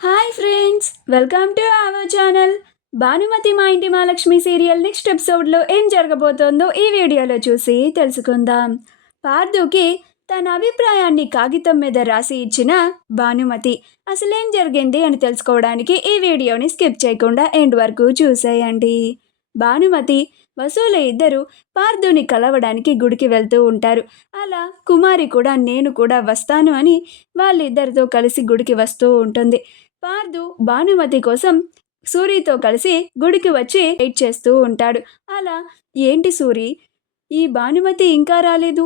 Hi friends, welcome to our channel. Bhanumathi మా ఇంటి Mahalakshmi serial next ఎపిసోడ్లో ఏం జరగబోతోందో ఈ వీడియోలో చూసి తెలుసుకుందాం. పార్థుకి తన అభిప్రాయాన్ని కాగితం మీద రాసి ఇచ్చిన భానుమతి అసలేం జరిగింది అని తెలుసుకోవడానికి ఈ వీడియోని స్కిప్ చేయకుండా ఎండ్ వరకు చూసేయండి. భానుమతి వసూల ఇద్దరు పార్థుని కలవడానికి గుడికి వెళ్తూ ఉంటారు. అలా కుమారి కూడా నేను కూడా వస్తాను అని వాళ్ళిద్దరితో కలిసి గుడికి వస్తూ ఉంటుంది. పార్థు భానుమతి కోసం సూరితో కలిసి గుడికి వచ్చి వెయిట్ చేస్తూ ఉంటాడు. అలా ఏంటి సూరి, ఈ భానుమతి ఇంకా రాలేదు,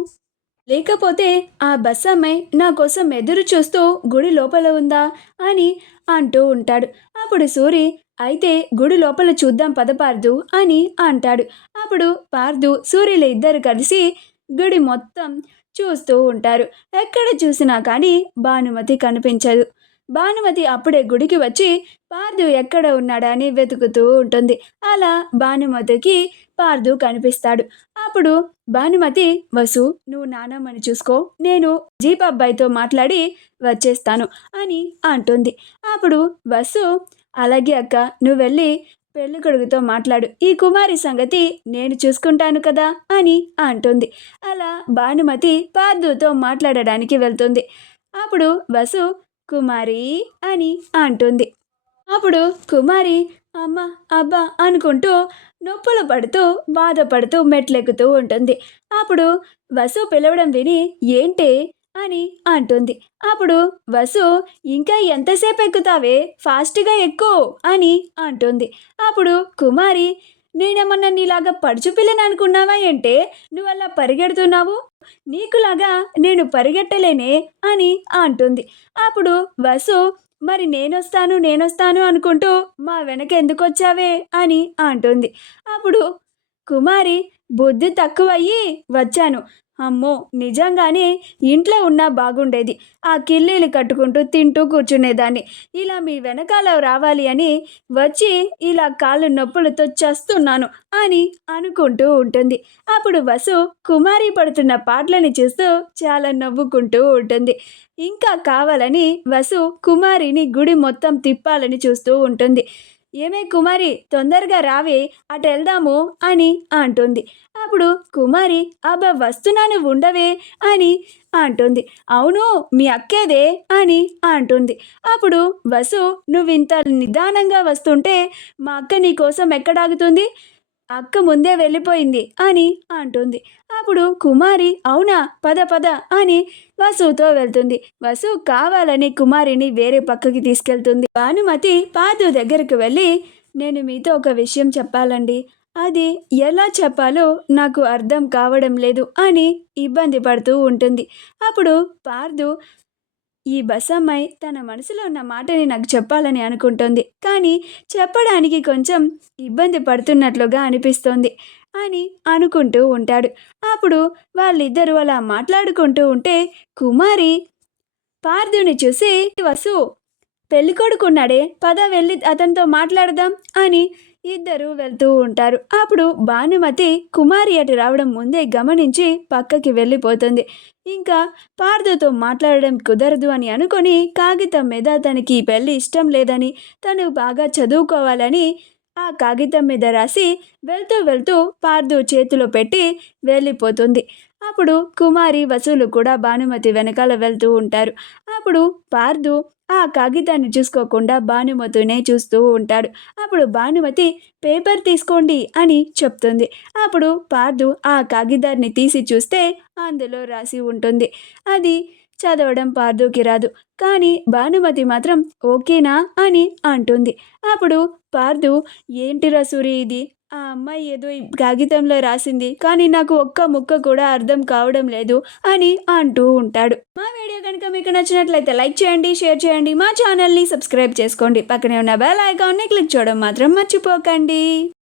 లేకపోతే ఆ బస్ అమ్మాయి నా కోసం ఎదురు చూస్తూ గుడి లోపల ఉందా అని అంటూ ఉంటాడు. అప్పుడు సూరి అయితే గుడి లోపల చూద్దాం పద పార్థు అని అంటాడు. అప్పుడు పార్థు సూర్యులు ఇద్దరు కలిసి గుడి మొత్తం చూస్తూ ఉంటారు. ఎక్కడ చూసినా కానీ భానుమతి కనిపించదు. భానుమతి అప్పుడే గుడికి వచ్చి పార్థు ఎక్కడ ఉన్నాడని వెతుకుతూ ఉంటుంది. అలా భానుమతికి పార్థు కనిపిస్తాడు. అప్పుడు భానుమతి, వసు నువ్వు నానమ్మని చూసుకో, నేను జీప్ అబ్బాయితో మాట్లాడి వచ్చేస్తాను అని అంటుంది. అప్పుడు వసు, అలాగే అక్క, నువ్వు వెళ్ళి పెళ్లి కొడుకుతో మాట్లాడు, ఈ కుమారి సంగతి నేను చూసుకుంటాను కదా అని అంటుంది. అలా భానుమతి పార్థుతో మాట్లాడడానికి వెళ్తుంది. అప్పుడు వసు కుమారి అని అంటుంది. అప్పుడు కుమారి అమ్మ అబ్బా అనుకుంటూ నొప్పులు పడుతూ బాధపడుతూ మెట్లెక్కుతూ ఉంటుంది. అప్పుడు వసు పిలవడం విని ఏంటే అని అంటుంది. అప్పుడు వసు, ఇంకా ఎంతసేపు ఎక్కుతావే, ఫాస్ట్గా ఎక్కు అని అంటుంది. అప్పుడు కుమారి, నేనేమన్నా నీలాగా పడుచు పిల్లని అనుకున్నావా ఏంటే, నువ్వలా పరిగెడుతున్నావు, నీకులాగా నేను పరిగెట్టలేనే అని అంటుంది. అప్పుడు వసు, మరి నేనొస్తాను అనుకుంటూ మా వెనక ఎందుకు వచ్చావే అని అంటుంది. అప్పుడు కుమారి, బుద్ధి తక్కువయ్యి వచ్చాను. అమ్మో, నిజంగానే ఇంట్లో ఉన్నా బాగుండేది, ఆ కిల్లీలు కట్టుకుంటూ తింటూ కూర్చునేదాన్ని. ఇలా మీ వెనకాల రావాలి అని వచ్చి ఇలా కాళ్ళు నొప్పులతో చస్తున్నాను అని అనుకుంటూ ఉంటుంది. అప్పుడు వసు కుమారి పడుతున్న పాటలని చూస్తూ చాలా నవ్వుకుంటూ ఉంటుంది. ఇంకా కావాలని వసు కుమారిని గుడి మొత్తం తిప్పాలని చూస్తూ ఉంటుంది. ఏమే కుమారి, తొందరగా రావే, అటు వెళ్దాము అని అంటుంది. అప్పుడు కుమారి, అబ్బా వస్తున్నాను ఉండవే అని అంటుంది. అవును, మీ అక్కేదే అని అంటుంది. అప్పుడు వసు, నువ్వింత నిదానంగా వస్తుంటే మా అక్క నీ కోసం ఎక్కడాగుతుంది, అక్క ముందే వెళ్ళిపోయింది అని అంటుంది. అప్పుడు కుమారి, అవునా, పద పద అని వసుతో వెళ్తుంది. వసు కావాలని కుమారిని వేరే పక్కకి తీసుకెళ్తుంది. భానుమతి పార్థు దగ్గరకు వెళ్ళి, నేను మీతో ఒక విషయం చెప్పాలండి, అది ఎలా చెప్పాలో నాకు అర్థం కావడం లేదు అని ఇబ్బంది పడుతూ ఉంటుంది. అప్పుడు పార్థు, ఈ బసమ్మాయి తన మనసులో ఉన్న మాటని నాకు చెప్పాలని అనుకుంటుంది, కానీ చెప్పడానికి కొంచెం ఇబ్బంది పడుతున్నట్లుగా అనిపిస్తోంది అని అనుకుంటూ ఉంటాడు. అప్పుడు వాళ్ళిద్దరూ అలా మాట్లాడుకుంటూ ఉంటే కుమారి పార్థుని చూసి, వసు పెళ్ళికొడుకున్నాడే, పద వెళ్ళి అతనితో మాట్లాడదాం అని ఇద్దరు వెళ్తూ ఉంటారు. అప్పుడు భానుమతి కుమారి అటు రావడం ముందే గమనించి పక్కకి వెళ్ళిపోతుంది. ఇంకా పార్థుతో మాట్లాడడం కుదరదు అని అనుకొని కాగితం మీద తనకి ఈ పెళ్ళి ఇష్టం లేదని, తను బాగా చదువుకోవాలని ఆ కాగితం మీద రాసి వెళ్తూ వెళ్తూ పార్థు చేతిలో పెట్టి వెళ్ళిపోతుంది. అప్పుడు కుమారి వసూలు కూడా భానుమతి వెనకాల వెళ్తూ ఉంటారు. అప్పుడు పార్థు ఆ కాగితాన్ని చూసుకోకుండా భానుమతినే చూస్తూ ఉంటాడు. అప్పుడు భానుమతి పేపర్ తీసుకోండి అని చెప్తుంది. అప్పుడు పార్థు ఆ కాగితాన్ని తీసి చూస్తే అందులో రాసి ఉంటుంది. అది చదవడం పార్థుకి రాదు, కానీ భానుమతి మాత్రం ఓకేనా అని అంటుంది. అప్పుడు పార్థు, ఏంటి రసూరి ఇది, ఆ అమ్మాయి ఏదో ఈ కాగితంలో రాసింది, కానీ నాకు ఒక్క ముక్క కూడా అర్థం కావడం లేదు అని అంటూ ఉంటాడు. మా వీడియో కనుక మీకు నచ్చినట్లయితే లైక్ చేయండి, షేర్ చేయండి, మా ఛానల్ని సబ్స్క్రైబ్ చేసుకోండి, పక్కనే ఉన్న బెల్ ఐకాన్ని క్లిక్ చేయడం మాత్రం మర్చిపోకండి.